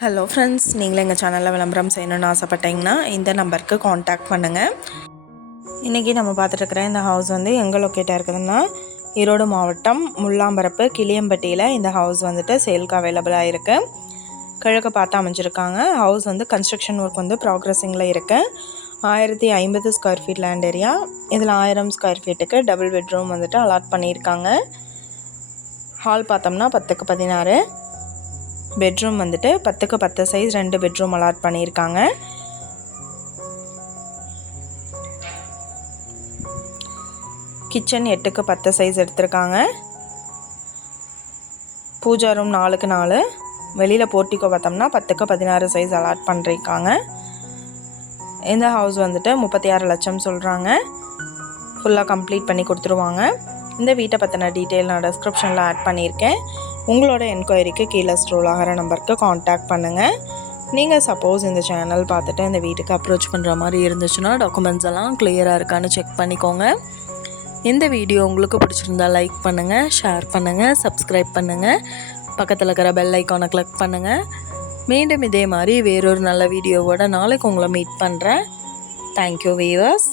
Hello friends நீங்களும் எங்கள் சேனலில் விளம்பரம் செய்யணும்னு ஆசைப்பட்டீங்கன்னா இந்த நம்பருக்கு காண்டாக்ட் பண்ணுங்கள் இன்றைக்கி நம்ம பார்த்துட்டு இந்த ஹவுஸ் வந்து எங்கே லொக்கேட்டாக இருக்குதுன்னா ஈரோடு மாவட்டம் முல்லாம்பரப்பு கிளியம்பட்டியில் இந்த ஹவுஸ் வந்துட்டு சேல்க்கு அவைலபிளாக இருக்குது கிழக்கு பார்த்து அமைஞ்சிருக்காங்க. ஹவுஸ் வந்து கன்ஸ்ட்ரக்ஷன் ஒர்க் வந்து ப்ராக்ரஸிங்கில் இருக்குது ஆயிரத்தி ஐம்பது ஸ்கொயர் ஃபீட் லேண்ட் ஏரியா இதில் ஆயிரம் ஸ்கொயர் ஃபீட்டுக்கு டபுள் பெட்ரூம் வந்துட்டு அலாட் பண்ணியிருக்காங்க. ஹால் பார்த்தோம்னா பத்துக்கு பதினாறு. பெட்ரூம் வந்துட்டு பத்துக்கு பத்து சைஸ் ரெண்டு பெட்ரூம் அலாட் பண்ணியிருக்காங்க. கிச்சன் எட்டுக்கு பத்து சைஸ் எடுத்திருக்காங்க. பூஜா ரூம் நாலுக்கு நாலு. வெளியில் போர்ட்டிக்கோ பார்த்தோம்னா பத்துக்கு பதினாறு சைஸ் அலாட் பண்ணிருக்காங்க இந்த ஹவுஸ் வந்துட்டு முப்பத்தி ஆறு லட்சம் சொல்கிறாங்க ஃபுல்லாக கம்ப்ளீட் பண்ணி கொடுத்துருவாங்க. இந்த வீட்டை பற்றின டீட்டெயில் நான் டிஸ்கிரிப்ஷனில் ஆட் பண்ணியிருக்கேன். உங்களோட என்கொயரிக்கு கீழே ஸ்ட்ரோல் ஆகிற நம்பருக்கு காண்டாக்ட் பண்ணுங்கள் நீங்கள் சப்போஸ் இந்த சேனல் பார்த்துட்டு இந்த வீட்டுக்கு அப்ரோச் பண்ணுற மாதிரி இருந்துச்சுன்னா டாக்குமெண்ட்ஸ் எல்லாம் கிளியராக இருக்கான்னு செக் பண்ணிக்கோங்க. இந்த வீடியோ உங்களுக்கு பிடிச்சிருந்தா லைக் பண்ணுங்கள் ஷேர் பண்ணுங்கள் சப்ஸ்கிரைப் பண்ணுங்கள் பக்கத்தில் இருக்கிற பெல் ஐக்கானை கிளிக் பண்ணுங்கள் மீண்டும் இதே மாதிரி வேறொரு நல்ல வீடியோவோட நாளைக்கு உங்களை மீட் பண்ணுறேன் தேங்க்யூ வீவர்ஸ்